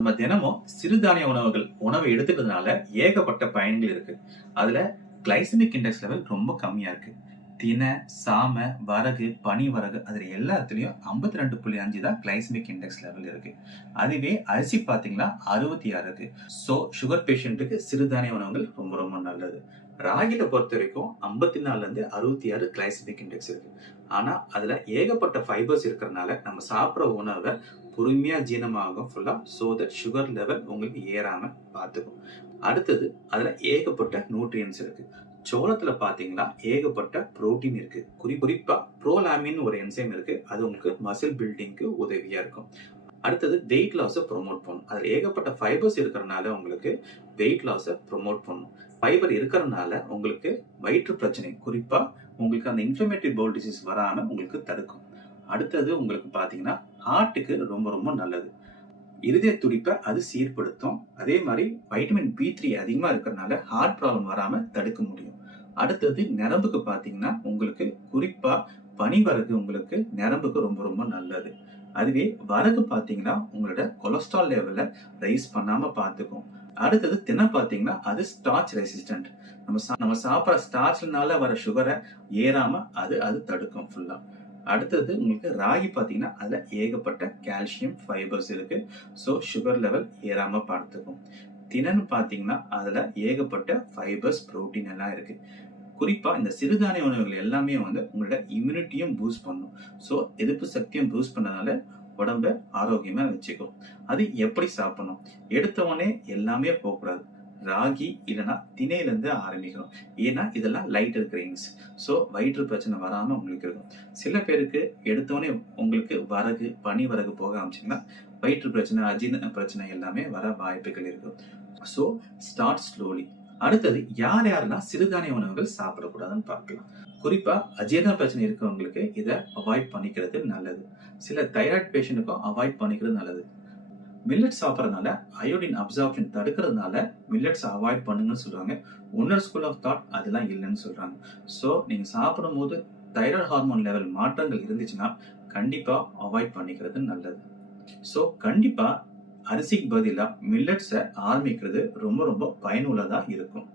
நம்ம தினமும் சிறுதானிய உணவுகள் உணவை எடுத்துக்கிறதுனால ஏகப்பட்ட பயன்கள் இருக்கு. அதுல கிளைசமிக் இண்டெக்ஸ் லெவல் ரொம்ப கம்மியா இருக்கு. தின சாம வரகு பனி வரகு அதில் எல்லாத்துலேயும் ஐம்பத்தி ரெண்டு புள்ளி அஞ்சு தான் கிளைசமிக் இண்டெக்ஸ் லெவல் இருக்கு. அதுவே அரிசி பார்த்தீங்கன்னா அறுபத்தி ஆறு இருக்கு. ஸோ சுகர் பேஷண்ட்டுக்கு சிறுதானிய உணவுகள் ரொம்ப ரொம்ப நல்லது. ராகில பொறுத்த வரைக்கும் ஐம்பத்தி நாலுலேருந்து அறுபத்தி ஆறு கிளைசமிக் இண்டெக்ஸ் இருக்கு. ஆனால் அதில் ஏகப்பட்ட ஃபைபர்ஸ் இருக்கிறதுனால நம்ம சாப்பிட்ற உணவை பொறுமையாக ஜீரணமாகும் ஃபுல்லாக ஸோ தட் சுகர் லெவல் உங்களுக்கு ஏறாமல் பார்த்துக்கும். அடுத்தது அதில் ஏகப்பட்ட நியூட்ரியன்ஸ் இருக்குது சோளத்தில் பார்த்தீங்கன்னா ஏகப்பட்ட புரோட்டீன் இருக்குது குறி குறிப்பாக ப்ரோலாமின் ஒரு என்சைம் இருக்குது அது உங்களுக்கு மசில் பில்டிங்க்கு உதவியாக இருக்கும். அடுத்தது வெயிட் லாஸை ப்ரொமோட் பண்ணும். அதில் ஏகப்பட்ட ஃபைபர்ஸ் இருக்கிறனால உங்களுக்கு வெயிட் லாஸை ப்ரொமோட் பண்ணும். ஃபைபர் இருக்கிறனால உங்களுக்கு வயிற்று பிரச்சனை குறிப்பாக உங்களுக்கு அந்த இன்ஃப்ளமேட்டரி பவுல் டிசீஸ் வராமல் உங்களுக்கு தடுக்கும். அடுத்தது உங்களுக்கு பார்த்தீங்கன்னா ஹார்ட்டுக்கு ரொம்ப ரொம்ப நல்லது. இருதய துடிப்பை அது சீர்படுத்தும். அதே மாதிரி வைட்டமின் பி த்ரீ அதிகமாக இருக்கிறனால ஹார்ட் ப்ராப்ளம் வராமல் தடுக்க முடியும். அடுத்தது நரம்புக்கு பார்த்தீங்கன்னா உங்களுக்கு குறிப்பாக பனி வரகு உங்களுக்கு நரம்புக்கு ரொம்ப ரொம்ப நல்லது. அதுவே வரகு பார்த்தீங்கன்னா உங்களோட கொலஸ்ட்ரால் லெவலை ரைஸ் பண்ணாமல் பார்த்துக்கும். அடுத்தது தினை பார்த்தீங்கன்னா அது ஸ்டார்ச் ரெசிஸ்டன்ட் நம்ம சா- நம்ம சாப்பிட்ற ஸ்டார்ச்னால வர சுகரை ஏறாமல் அது அது தடுக்கும் ஃபுல்லாக அடுத்தது உங்களுக்கு ராகி பார்த்தீங்கன்னா அதில் ஏகப்பட்ட கால்சியம் ஃபைபர்ஸ் இருக்குது ஸோ சுகர் லெவல் ஏறாமல் பார்த்துக்கும். தினன்னு பார்த்தீங்கன்னா அதில் ஏகப்பட்ட ஃபைபர்ஸ் புரோட்டீன் எல்லாம் இருக்குது குறிப்பாக இந்த சிறுதானிய உணவுகள் எல்லாமே வந்து உங்களோட இம்யூனிட்டியும் பூஸ்ட் பண்ணும். ஸோ எதிர்ப்பு சக்தியும் பூஸ்ட் பண்ணனால உடம்ப ஆரோக்கியமாக வச்சுக்கும். அது எப்படி சாப்பிடணும்? எடுத்த உடனே எல்லாமே போகக்கூடாது. ராகி இல்லைன்னா திணையிலேருந்து ஆரம்பிக்கணும். ஏன்னா இதெல்லாம் லைட்டர் கிரெயின்ஸ் ஸோ வயிற்று பிரச்சனை வராமல் உங்களுக்கு இருக்கும். சில பேருக்கு எடுத்தோடனே உங்களுக்கு வரகு பனி வரகு போக ஆரம்பிச்சிங்கன்னா வயிற்று பிரச்சனை அஜீர்ண பிரச்சனை எல்லாமே வர வாய்ப்புகள் இருக்கும். ஸோ ஸ்டார்ட் ஸ்லோலி அடுத்தது யார் யாரெல்லாம் சிறுதானிய உணவுகள் சாப்பிடக்கூடாதுன்னு பார்க்கலாம். குறிப்பாக அஜீரண பிரச்சனை இருக்கிறவங்களுக்கு இதை அவாய்ட் பண்ணிக்கிறது நல்லது. சில தைராய்டு பேஷண்ட்டுக்கும் அவாய்ட் பண்ணிக்கிறது நல்லது. மில்லட் சாப்பிட்றதுனால அயோடின் அப்சார்ப்ஷன் தடுக்கிறதுனால மில்லட்ஸ் அவாய்ட் பண்ணுங்கன்னு சொல்கிறாங்க ஒன்னர் ஸ்கூல் ஆஃப் தாட் அதெல்லாம் இல்லைன்னு சொல்கிறாங்க ஸோ நீங்க சாப்பிடும்போது தைராய்டு ஹார்மோன் லெவல் மாற்றங்கள் இருந்துச்சுன்னா கண்டிப்பாக அவாய்ட் பண்ணிக்கிறது நல்லது. ஸோ கண்டிப்பாக அரிசிக்கு பதிலாக மில்லட்ஸை ஆரம்பிக்கிறது ரொம்ப ரொம்ப பயனுள்ளதாக இருக்கும்.